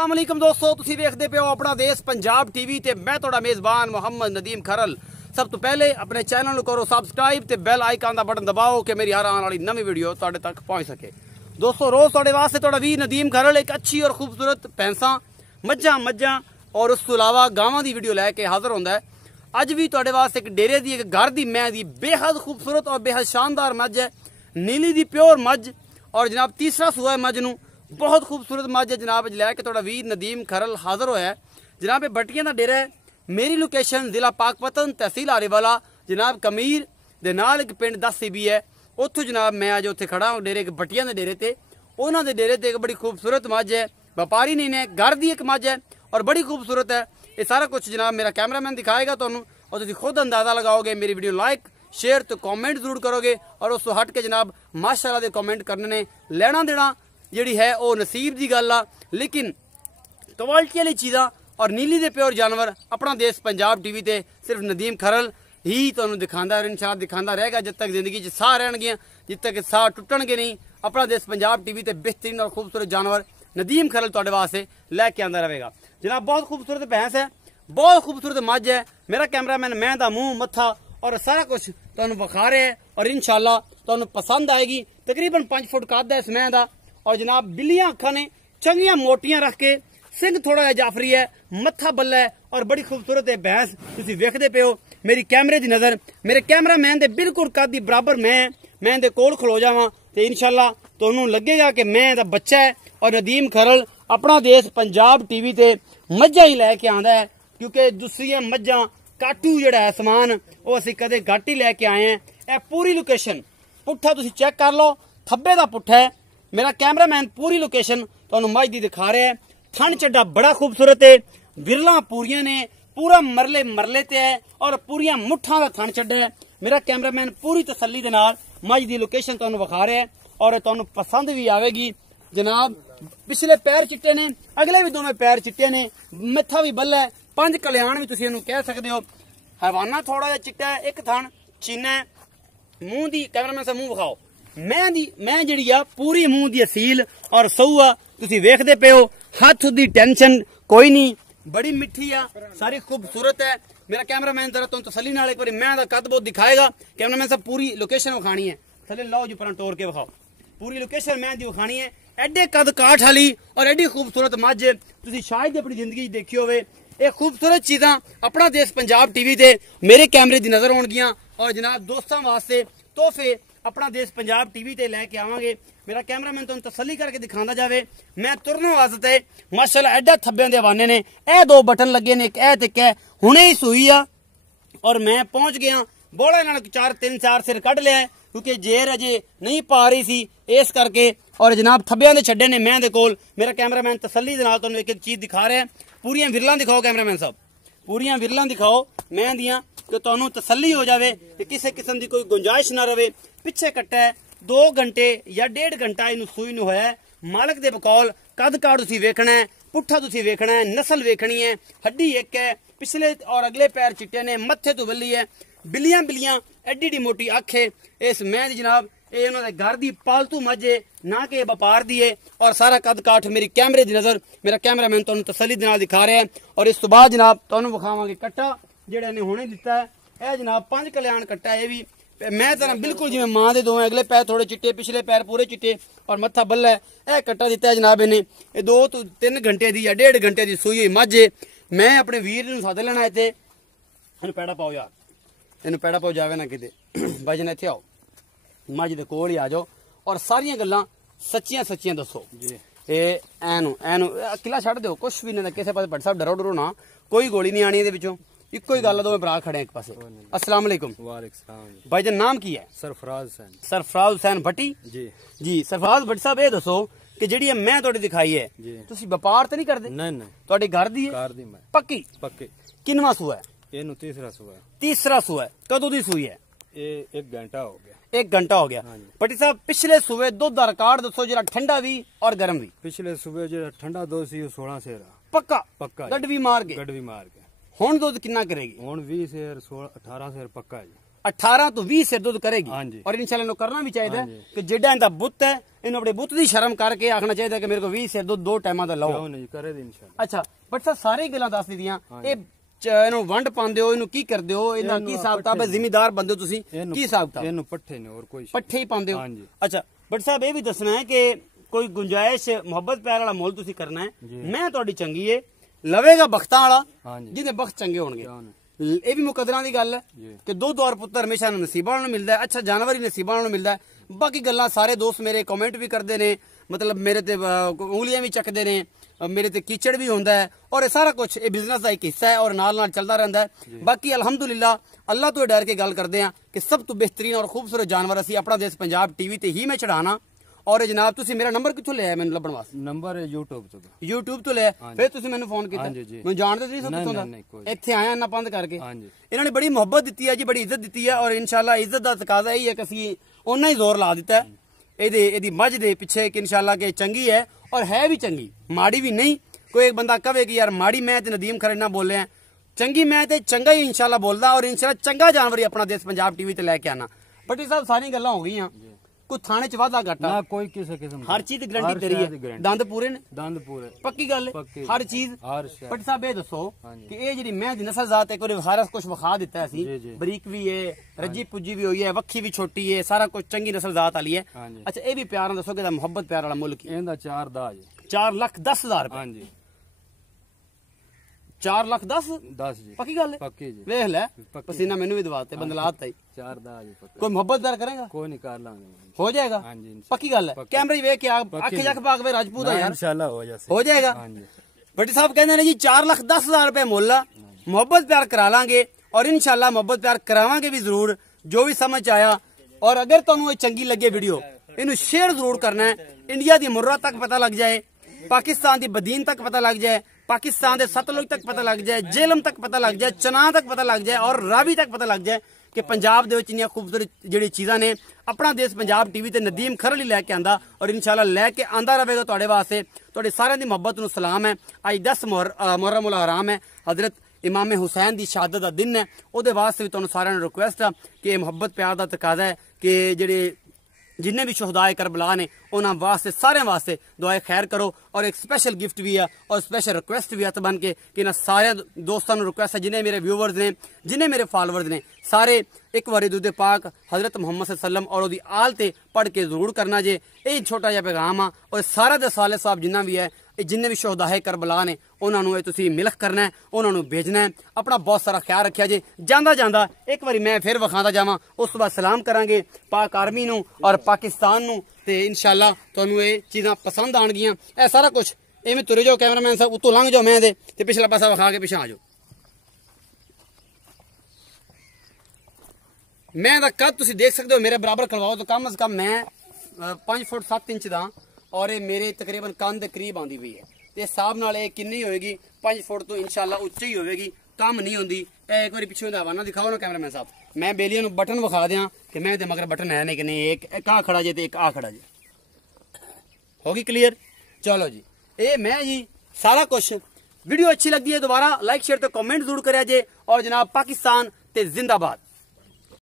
अस्सलाम वालेकुम दोस्तों, तुसी देखते पे हो अपना देश पंजाब टीवी ते मैं थोड़ा मेजबान मोहम्मद नदीम खरल। सब तो पहले अपने चैनल को करो सब्सक्राइब ते बेल आइकन का बटन दबाओ कि मेरी हर आने वाली नवी वीडियो तुहाडे तक पहुंच सके। दोस्तों रोज तुहाडे वास्ते तुहाडा वी नदीम खरल एक अच्छी और खूबसूरत भैंसा मज्झां और उस तो इलावा गावां दी वीडियो लैके हाजिर होंदा है। अज भी तुहाडे वास्ते एक डेरे दी एक घर दी मैं दी बेहद खूबसूरत और बेहद शानदार मझ है, नीली दी प्योर मझ। और जनाब तीसरा सूआ है मझ नूं, बहुत खूबसूरत मझ है जनाब। लैके थोड़ा वीर नदीम खरल हाजिर होया है जनाब। बट्टियां दा डेरा है, मेरी लोकेशन जिला पाकपतन तहसील आरेवाला जनाब कमीर दे नाल एक पिंड 10 CB है। उत्थों जनाब मैं अज उत्थे खड़ा हूं डेरे बट्टियां दे डेरे ते। उन्हां दे डेरे ते एक बड़ी खूबसूरत मझ है, व्यापारी नहीं ने, घर दी एक मझ है और बड़ी खूबसूरत है। ये सारा कुछ जनाब मेरा कैमरामैन दिखाएगा तुहानूं और तुसीं खुद अंदाजा लगाओगे। मेरी वीडियो लाइक शेयर तो कॉमेंट जरूर करोगे और उस तो हट के जनाब माशाअल्लाह दे कॉमेंट करने ने लेना देना जिहड़ी है वो नसीब की गल आ। लेकिन क्वालिटी वाली चीज़ां और नीली दे प्योर जानवर अपना देश पंजाब टीवी ते सिर्फ नदीम खरल ही तुहानूं दिखांदा और इंशाअल्लाह दिखांदा रहेगा जब तक जिंदगी च साह रहणगे, जब तक साह टुटणगे नहीं। अपना देश पंजाब टीवी ते बेहतरीन और खूबसूरत जानवर नदीम खरल तुहाडे वास्ते लैके आंदा रहेगा जनाब। बहुत खूबसूरत भैंस है, बहुत खूबसूरत मझ है। मेरा कैमरामैन मैं दा मुंह मत्था और सारा कुछ तुहानूं विखा रहे हैं और इंशाअल्लाह तुहानूं पसंद आएगी। तकरीबन 5 फुट कद है इस मैं दा और जनाब बिल्लियां अखां ने चंगियां मोटियां रख के, सिंह थोड़ा जिहा जाफरी है, मत्था बल्ला है और बड़ी खूबसूरत है भैंस। तुसीं वेखदे पे हो मेरी कैमरे दी नज़र मेरे कैमरामैन दे बिल्कुल कद दी बराबर मैं दे कोल खलो जावां ते इंशाअल्लाह तुहानूं लगेगा कि मैं दा बच्चा है। और नदीम खरल अपना देश पंजाब टीवी ते मझां ही लैके आंदा है, क्योंकि दूसरियां मझां काटू जिहड़ा है समान वो असीं कदे घट ही लैके आए हैं। ए पूरी लोकेशन पुट्ठा तुसीं चेक कर लो, खब्बे दा पुट्ठा है। मेरा कैमरामैन पूरी लोकेशन तुहानूं मझ दी दिखा रहा है। थन चड्डा बड़ा खूबसूरत है, विरलां पूरियां ने, पूरा मरले ते है और पूरियां मुट्ठां दा थन चड्डा है। मेरा कैमरामैन पूरी तसल्ली दे नाल मझ दी लोकेशन तुहानूं विखा रहा है और तुहानूं पसंद भी आवेगी जनाब। पिछले पैर चिट्टे ने, अगले भी दोवें पैर चिट्टे ने, मत्था भी बल्ला है, 5 कल्याण भी तुसीं इहनूं कह सकदे हो। हैवाना थोड़ा जिहा चिट्टा है, एक थन चीना है। मूंह दी कैमरामैन साहब मूंह विखाओ। मैं जिहड़ी आ पूरी मूंह दी असील और सऊ आ, तुसीं वेखदे पे हो। हथ दी टेंशन कोई नहीं, बड़ी मिठी आ, सारी खूबसूरत है। मेरा कैमरामैन जरा तुहानूं तसल्ली नाल एक बारी मैं दा कद बहुत दिखाएगा। कैमरामैन साहब पूरी लोकेशन विखाणी है, थल्ले लाओ जी परां टोर के विखाओ। पूरी लोकेशन मैं दी विखाणी है। एडे कद काठ वाली और एडी खूबसूरत मझ तुसीं शायद अपनी जिंदगी देखी होवे। ये खूबसूरत चीज़ां अपना देश पंजाब टीवी ते मेरे कैमरे दी नज़र आउणगियां और जनाब दोस्तां वास्ते तोहफे अपना देश पंजाब टीवी ते लैके आवांगे। मेरा कैमरामैन तुहानूं तसल्ली करके दिखांदा जावे। मैं तुरनों वास्ते है माशाअल्लाह एडा थब्बियां दे हवाने ने, ए 2 बटन लगे ने, एक ए ते एक हुणे ही सूई आ और मैं पहुंच गया। बोला इन्होंने 3-4 सिर कढ़ लिया है क्योंकि जेर अजे नहीं पा रही सी इस करके। और जनाब थब्बियां दे छड्डे ने मैं दे कोल। मेरा कैमरामैन तसल्ली दे नाल तुहानूं एक चीज़ दिखा रहा है। पूरियां विरलां दिखाओ कैमरामैन साहब, पूरियां विरलां दिखाओ मैं दियां कि तुहानूं तसल्ली हो जावे कि किसी किस्म की कोई गुंजाइश ना रहे। पिछे कट्टा है 2 घंटे या 1.5 घंटा इनू सूई नूं होया है। मालक दे बकौल कद काठ तुसीं वेखना है, पुट्ठा तुसीं वेखना है, नस्ल वेखनी है। हड्डी एक है, पिछले और अगले पैर चिट्टे ने, मत्थे तो बल्ली है, बिल्लियां एडी मोटी अख है। इस मैं दी जनाब ये उन्होंने घर दी पालतू मझ है, ना कि व्यापार दी है। और सारा कद काठ मेरी कैमरे दी नज़र मेरा कैमरामैन तुहानूं तसल्ली दे नाल दिखा रहा है। और इस तो बाद जनाब तुहानूं विखावांगे कट्टा जिहड़ा इहने हुणे दित्ता है। यह जनाब 5 कल्याण कट्टा है। भी मैं तरह बिल्कुल जिवें मां दे दोवें, अगले पैर थोड़े चिट्टे, पिछले पैर पूरे चिट्टे और मत्था बल्ला है। यह कट्टा दिता है जनाब इन्हें। ये 2 तो 3 घंटे की या 1.5 घंटे की सूई हुई मझ है। मैं अपने वीर नूं सद लेना इत्थे। इहनूं पैड़ा पाओ यार, इहनूं पैड़ा पाओ जावे ना किते। भाई जन इत्थे आओ, मझ दे कोल ही आ जाओ और सारियां गल्लां सच्चियां दसो जी। एनू किला छड्ड दो, कुछ भी नहीं किसी पासे भट्ट साहब डरो डरो ना, कोई गोली नहीं आनी इहदे विचों। इक्को ही गल, दो भरा खड़े एक पासे। अस्सलाम वालेकुम। भाई जान नाम की है? सरफराज हुसैन भट्टी जी। सरफराज भट्टी साहब ये दसो कि जिहड़ी मैं तुहाडी दिखाई है तुसीं व्यापार ते नहीं करदे? नहीं, तुहाडे घर दी है? पक्की किनवां सूआ है? इहनूं तीसरा सूआ है। कदों दी सूई है? 1 घंटा हो गया। 1 घंटा हो गया। भट्टी साहब पिछले सूबे दुध दा रिकॉर्ड दसो जरा ठंडा भी और गर्म भी। पिछले सूबे जो ठंडा दुध सी 16 सेर पक्का गड्ड भी मार के। हुण दुध कितना करेगी? हुण 20 सेर 18 सेर पक्का है। 18 ਤੋਂ 20 ਸਿਰ ਦੁੱਧ ਕਰੇਗੀ ਹਾਂਜੀ। ਔਰ ਇਨਸ਼ਾਅੱਲਾ ਇਹਨੂੰ ਕਰਨਾ ਵੀ ਚਾਹੀਦਾ ਹਾਂਜੀ। ਕਿ ਜਿਹੜਾ ਇਹਦਾ ਬੁੱਤ ਹੈ ਇਹਨੂੰ ਆਪਣੇ ਬੁੱਤ ਦੀ ਸ਼ਰਮ ਕਰਕੇ ਆਖਣਾ ਚਾਹੀਦਾ ਕਿ ਮੇਰੇ ਕੋਲ 20 ਸਿਰ ਦੁੱਧ 2 ਟਾਈਮਾਂ ਦਾ ਲਓ। ਕਿਉਂ ਨਹੀਂ ਕਰੇ ਦੀ ਇਨਸ਼ਾਅੱਲਾ। ਅੱਛਾ ਬਟ ਸਰ ਸਾਰੀ ਗੱਲਾਂ ਦੱਸ ਦਿੱਤੀਆਂ। ਇਹ ਇਹਨੂੰ ਵੰਡ ਪਾਉਂਦੇ ਹੋ, ਇਹਨੂੰ ਕੀ ਕਰਦੇ ਹੋ, ਇਹਨਾਂ ਕੀ ਹਿਸਾਬ ਕਿਤਾਬ ਹੈ, ਜ਼ਿਮੀਦਾਰ ਬੰਦੇ ਹੋ ਤੁਸੀਂ, ਕੀ ਹਿਸਾਬ ਕਿਤਾਬ? ਇਹਨੂੰ ਪੱਠੇ ਨੇ ਹੋਰ ਕੋਈ ਪੱਠੇ ਹੀ ਪਾਉਂਦੇ ਹੋ? ਹਾਂਜੀ। ਅੱਛਾ ਬਟ ਸਾਹਿਬ ਇਹ ਵੀ ਦੱਸਣਾ ਹੈ ਕਿ ਕੋਈ ਗੁੰਜਾਇਸ਼ ਮੁਹੱਬਤ ਪਿਆਰ ਵਾਲਾ ਮੁੱਲ ਤੁਸੀਂ ਕਰਨਾ ਹੈ। ਮੈਂ ਤੁਹਾਡੀ ਚੰਗੀ ਏ ਲਵੇਗਾ ਬਖਤਾਂ ਵਾਲਾ ਹਾਂਜੀ। ਜਿਹਦੇ ਬਖਤ ਚੰਗੇ ਹੋਣਗੇ। ਕਿਉਂ ਨਹੀਂ। ਇਹ ਵੀ ਮੁਕੱਦਰਾਂ ਦੀ ਗੱਲ ਹੈ ਜੀ। ਕਿ ਦੁੱਧ ਔਰ ਪੁੱਤਰ ਹਮੇਸ਼ਾ ਨਸੀਬਾਂ ਨੂੰ ਮਿਲਦਾ ਹੈ। ਅੱਛਾ ਜਾਨਵਰ ਹੀ ਨਸੀਬਾਂ ਨੂੰ ਮਿਲਦਾ ਹੈ। ਬਾਕੀ ਗੱਲਾਂ ਸਾਰੇ ਦੋਸਤ ਮੇਰੇ ਕਮੈਂਟ ਵੀ ਕਰਦੇ ਨੇ, ਮਤਲਬ ਮੇਰੇ ਤੇ ਉਂਗਲੀਆਂ ਵੀ ਚੱਕਦੇ ਨੇ, ਮੇਰੇ ਤੇ ਕੀਚੜ ਵੀ ਹੁੰਦਾ ਹੈ ਔਰ ਇਹ ਸਾਰਾ ਕੁਝ ਇਹ ਬਿਜ਼ਨਸ ਦਾ ਇੱਕ ਹਿੱਸਾ ਹੈ ਔਰ ਨਾਲ ਨਾਲ ਚੱਲਦਾ ਰਹਿੰਦਾ ਹੈ। ਬਾਕੀ ਅਲਹਮਦੁਲਿਲਾ ਅੱਲਾਹ ਤੋਂ ਡਰ ਕੇ ਗੱਲ ਕਰਦੇ ਆ ਕਿ ਸਭ ਤੋਂ ਬਿਹਤਰੀਨ ਔਰ ਖੂਬਸੂਰਤ ਜਾਨਵਰ ਅਸੀਂ ਆਪਣਾ ਦੇਸ਼ ਪੰਜਾਬ ਟੀਵੀ ਤੇ ਹੀ ਮੈਂ ਚੜਾਣਾ। ਔਰ ਜਨਾਬ ਤੁਸੀਂ ਮੇਰਾ ਨੰਬਰ ਕਿੱਥੋਂ ਲਿਆ ਮੈਨੂੰ ਲੱਭਣ ਵਾਸਤੇ? ਨੰਬਰ YouTube ਤੋਂ। YouTube ਤੋਂ ਲਿਆ, ਫਿਰ ਤੁਸੀਂ ਮੈਨੂੰ ਫੋਨ ਕੀਤਾ? ਹਾਂਜੀ ਜੀ। ਮੈਨੂੰ ਜਾਣਦੇ ਨਹੀਂ ਸਭ ਕਿੱਥੋਂ ਦਾ? ਇੱਥੇ ਆਇਆ ਨਾ ਬੰਦ ਕਰਕੇ। ਹਾਂਜੀ। ਇਹਨਾਂ ਨੇ ਬੜੀ ਮੁਹੱਬਤ ਦਿੱਤੀ ਹੈ ਜੀ, ਬੜੀ ਇੱਜ਼ਤ ਦਿੱਤੀ ਹੈ ਔਰ ਇਨਸ਼ਾਅੱਲਾ ਇੱਜ਼ਤ ਦਾ ਤਕਾਜ਼ਾ ਇਹ ਹੈ ਕਿ ਅਸੀਂ ਉਹਨਾਂ ਹੀ ਜ਼ੋਰ ਲਾ ਦਿੱਤਾ ਹੈ ਇਹਦੀ ਮੱਝ ਦੇ ਪਿੱਛੇ ਕਿ ਇਨਸ਼ਾਅੱਲਾ ਕਿ ਚੰਗੀ ਹੈ ਔਰ ਹੈ ਵੀ ਚੰਗੀ, ਮਾੜੀ ਵੀ ਨਹੀਂ। ਕੋਈ ਇੱਕ ਬੰਦਾ ਕਹੇ ਕਿ ਯਾਰ ਮਾੜੀ ਮੈਂ ਤੇ ਨਦੀਮ ਖਰੇ ਨਾ ਬੋਲਿਆ, ਚੰਗੀ ਮੈਂ ਤੇ ਚੰਗਾ ਹੀ ਇਨਸ਼ਾਅੱਲਾ ਬੋਲਦਾ ਔਰ ਇਨਸ਼ਾਅੱਲਾ ਚੰਗਾ ਜਾਨਵਰ ਹੀ ਆਪਣਾ ਦੇਸ਼ ਪੰਜਾਬ ਟੀਵੀ ਤੇ ਲੈ ਕੇ ਆਣਾ। ਪੱਟੀ ਸਾਹਿਬ ਸਾਰੀਆਂ ਗੱਲਾਂ ਹੋ ਗਈਆਂ, ਕੋਈ ਥਾਣੇ ਚ ਵਾਧਾ ਘਾਟਾ ਨਾ ਕੋਈ ਕਿਸੇ ਕਿਸਮ ਹਰ ਚੀਜ਼ ਦੀ ਗਾਰੰਟੀ ਤੇਰੀ ਹੈ, ਦੰਦ ਪੂਰੇ ਨੇ, ਦੰਦ ਪੂਰੇ ਪੱਕੀ ਗੱਲ ਹੈ, ਹਰ ਚੀਜ਼। ਹਰ ਸ਼ੈ। ਪੱਟੀ ਸਾਹਿਬ ਇਹ ਦੱਸੋ ਕਿ ਇਹ ਜਿਹੜੀ ਮੈਂ ਦੀ ਨਸਲ ਜ਼ਾਤ ਇੱਕ ਵਾਰੀ ਸਾਰਾ ਕੁਝ ਵਿਖਾ ਦਿੱਤਾ ਸੀ, ਬਰੀਕ ਵੀ ਹੈ, ਰੱਜੀ ਪੁੱਜੀ ਵੀ ਹੋਈ ਹੈ, ਵੱਖੀ ਵੀ ਛੋਟੀ ਹੈ, ਸਾਰਾ ਕੁਝ ਚੰਗੀ ਨਸਲ ਜ਼ਾਤ ਵਾਲੀ ਹੈ। ਅੱਛਾ ਇਹ ਵੀ ਪਿਆਰ ਨਾਲ ਦੱਸੋ ਕਿ ਇਹਦਾ ਮੁਹੱਬਤ ਪਿਆਰ ਵਾਲਾ ਮੁੱਲ ਕੀ? ਇਹਦਾ 4 ਦਾ ਜੀ। 4,10,000 ਰੁਪਏ? ਹਾਂਜੀ 4,10,000 ਜੀ। ਪੱਕੀ ਗੱਲ ਹੈ? ਪੱਕੀ ਜੀ। ਵੇਖ ਲੈ ਪਸੀਨਾ ਮੈਨੂੰ ਵੀ ਦਵਾਤੇ ਬੰਦਲਾਤ ਹੈ। 4 ਦਾ ਜੀ ਪੱਕਾ। ਕੋਈ ਮੁਹੱਬਤ ਪਿਆਰ ਕਰੇਗਾ? ਕੋਈ ਨਹੀਂ ਕਰ ਲਾਂਗੇ। ਹੋ ਜਾਏਗਾ? ਹਾਂਜੀ ਪੱਕੀ ਗੱਲ ਹੈ। ਕੈਮਰੇ ਹੀ ਵੇਖ ਕੇ ਅੱਖੇ ਜੱਖ ਪਾਕ ਵੇ ਰਾਜਪੂਤ ਆ ਯਾਰ, ਇਨਸ਼ਾਅੱਲਾ ਹੋ ਜਾਏਗਾ। ਹਾਂਜੀ। ਬੱਟੀ ਸਾਹਿਬ ਕਹਿੰਦੇ ਨੇ ਜੀ 4,10,000 ਰੁਪਏ ਮੁੱਲ ਆ, ਮੁਹੱਬਤ ਪਿਆਰ ਕਰਾ ਲਾਂਗੇ ਔਰ ਇਨਸ਼ਾਅੱਲਾ ਮੁਹੱਬਤ ਪਿਆਰ ਕਰਾਵਾਂਗੇ ਵੀ ਜ਼ਰੂਰ। ਜੋ ਵੀ ਸਮਝ ਆਇਆ ਔਰ ਅਗਰ ਤੁਹਾਨੂੰ ਇਹ ਚੰਗੀ ਲੱਗੇ ਵੀਡੀਓ ਇਹਨੂੰ ਸ਼ੇਅਰ ਜ਼ਰੂਰ ਕਰਨਾ ਹੈ। ਇੰਡੀਆ ਦੀ ਮੁर्रा ਤੱਕ ਪਤਾ ਲੱਗ ਜਾਏ, ਪਾਕਿस्तान ਦੀ बदीन तक पता लग जाए, पाकिस्तान के सतलुज तक पता लग जाए, जेलम तक पता लग जाए, चना तक पता लग जाए और रावी तक पता लग जाए कि पंजाब दे विच इन्नियां खूबसूरत जिहड़ी चीज़ां ने अपना देश पंजाब टीवी ते नदीम खरल ही लैके आंदा और इंशाअल्लाह लैके आंदा रहेगा तुहाडे वास्ते। तुहाडे सारिआं दी मुहब्बत नूं सलाम है। अज 10 मुहर्रम उल हराम है, हजरत इमाम हुसैन दी शहादत दा दिन है। उहदे वास्ते भी तुहानूं सारिआं नूं रिक्वेस्ट है कि मुहब्बत प्यार दा तकाजा है कि जिहड़े जिन्हें भी शहदाए करबला ने उन्होंने वास्ते सारे वास्ते दुआए खैर करो। और एक स्पेशल गिफ्ट भी है और स्पेशल रिक्वेस्ट भी है बन के कि इन्होंने सारे दोस्तों को रिक्वेस्ट है जिन्हें मेरे व्यूवर्स ने, जिन्हें मेरे फॉलोवर्स ने, सारे एक बार दुध पाक हजरत मुहम्मद सल्लल्लाहु अलैहि वसल्लम और उसकी आल ते पढ़ के जरूर करना जे। यही छोटा जहा पैगाम आ और सारा दे साले साहब जिन्ना भी है जिन्हें भी शहदाए करबला ने उन्होंने तुसी मिलख करना है, उन्होंने भेजना है। अपना बहुत सारा ख्याल रखा जे। जांदा जांदा एक बार मैं फिर विखांदा जावां, उस बाद सलाम करांगे पाक आर्मी नूं और पाकिस्तान नूं ते इंशाअल्लाह तुहानूं ये चीज़ां पसंद आउणगियां। ए सारा कुछ इवें तुरे जाओ कैमरामैन साहब, उत्तों लंघ जाओ मैं ते पिछला पासा विखा के पिछे आ जाओ। मैं दा कद तुसी देख सकते हो, मेरे बराबर खड़वाओ तो कम अज कम मैं 5 फुट 7 इंच दा और ये मेरे तकरीबन कंन दे करीब आंदी पई है ते हिसाब नाल ये किन्नी होएगी 5 फुट तो इंशाअल्लाह उच्ची ही होएगी, कम नहीं होंदी। एक बार पिछों दा हवाना दिखाओ ना कैमरामैन साहब, मैं बेलियां नूं बटन विखा दियां कि मैं दे मगर बटन है नहीं कि नहीं, एक आ खड़ा जे ते एक आ खड़ा जे। होगी क्लियर? चलो जी ये मैं जी सारा कुछ। वीडियो अच्छी लगती है दोबारा लाइक शेयर तो कमेंट जरूर करें जे और जनाब पाकिस्तान ते जिंदाबाद।